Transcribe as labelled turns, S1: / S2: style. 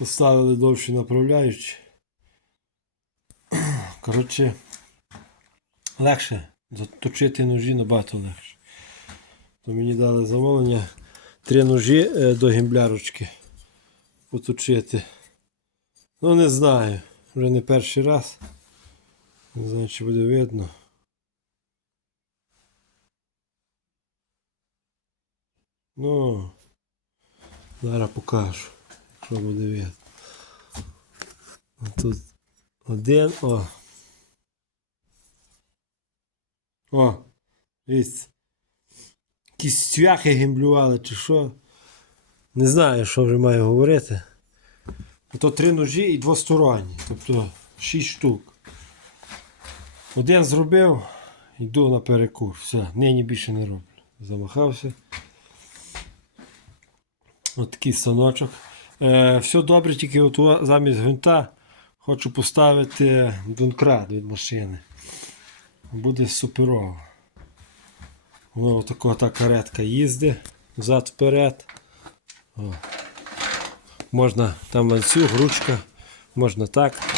S1: Поставили довші направляючі. Коротше, легше. Заточити ножі набагато легше. То мені дали замовлення три ножі е, до гімблярочки поточити. Ну не знаю. Вже не перший раз. Не знаю, чи буде видно. Ну, зараз покажу, якщо буде видно. Тут один, о. О. Якісь цвяхи гімблювали чи що. Не знаю, що вже маю говорити. То три ножі і двосторонні. Тобто шість штук. Один зробив, йду на перекур. Все, нині більше не роблю. Замахався. От такий станочок. Е, все добре, тільки от замість гвинта хочу поставити донкрат від машини. Буде суперово. Воно отако та каретка їздить взад вперед. Можна там ланцюг, ручка, можна так.